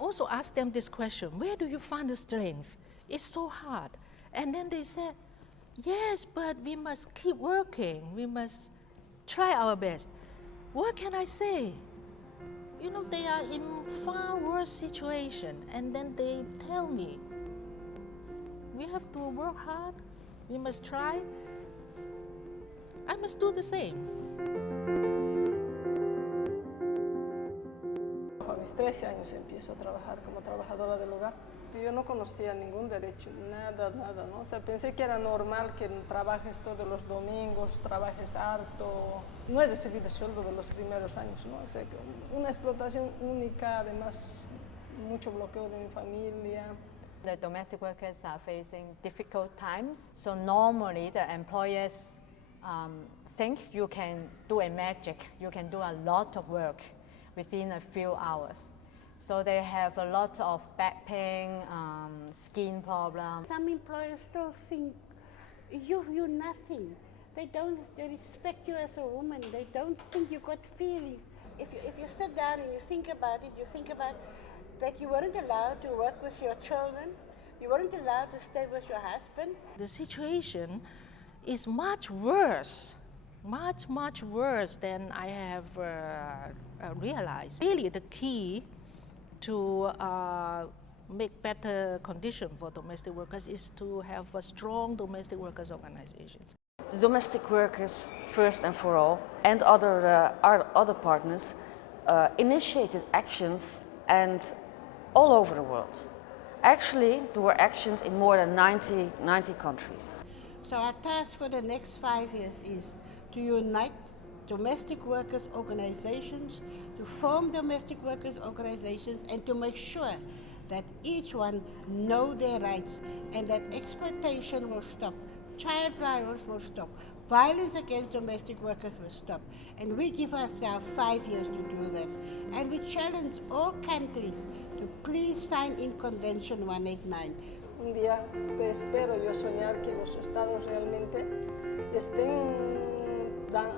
also asked them this question, where do you find the strength? It's so hard. And then they said, yes, but we must keep working. We must try our best. What can I say? You know, they are in far worse situation. And then they tell me, we have to work hard. We must try. I must do the same. A mis 13 años empiezo a trabajar como trabajadora del hogar. Yo no conocía ningún derecho, nada, ¿no? O sea, pensé que era normal que trabajes todos los domingos, trabajes harto. No he recibido sueldo de los primeros años, ¿no? O sea, una explotación única, además mucho bloqueo de mi familia. The domestic workers are facing difficult times, so normally the employers think you can do a magic, you can do a lot of work within a few hours. So they have a lot of back pain, skin problems. Some employers still think you're nothing. They respect you as a woman. They don't think you got feelings. If you sit down and you think about it, you think about that you weren't allowed to work with your children, you weren't allowed to stay with your husband. The situation is much worse, much worse than I have realized. Really, the key to make better conditions for domestic workers is to have a strong domestic workers organizations. The domestic workers, first and for all, and other partners initiated actions and all over the world. Actually, there were actions in more than 90 countries. So our task for the next 5 years is to unite domestic workers organizations, to form domestic workers organizations, and to make sure that each one know their rights and that exploitation will stop, child violence will stop, violence against domestic workers will stop. And we give ourselves 5 years to do that. And we challenge all countries to please sign in Convention 189. Un día espero yo soñar que los estados realmente estén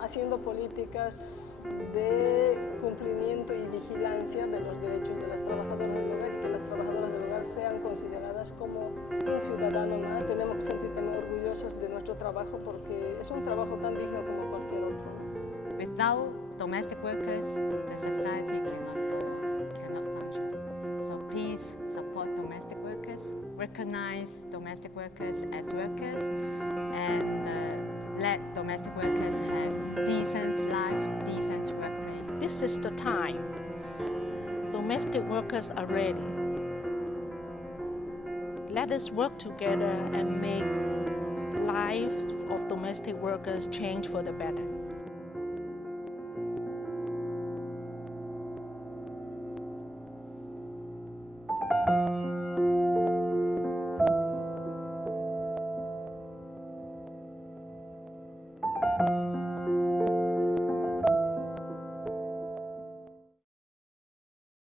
haciendo políticas de cumplimiento y vigilancia de los derechos de las trabajadoras del hogar y que las trabajadoras del hogar sean consideradas como un ciudadano más. Tenemos que sentirnos también orgullosas de nuestro trabajo porque es un trabajo tan digno como cualquier otro. Without domestic workers, the society cannot function. So please support domestic workers, recognize domestic workers as workers, and let domestic workers have decent life, decent workplace. This is the time. Domestic workers are ready. Let us work together and make life of domestic workers change for the better.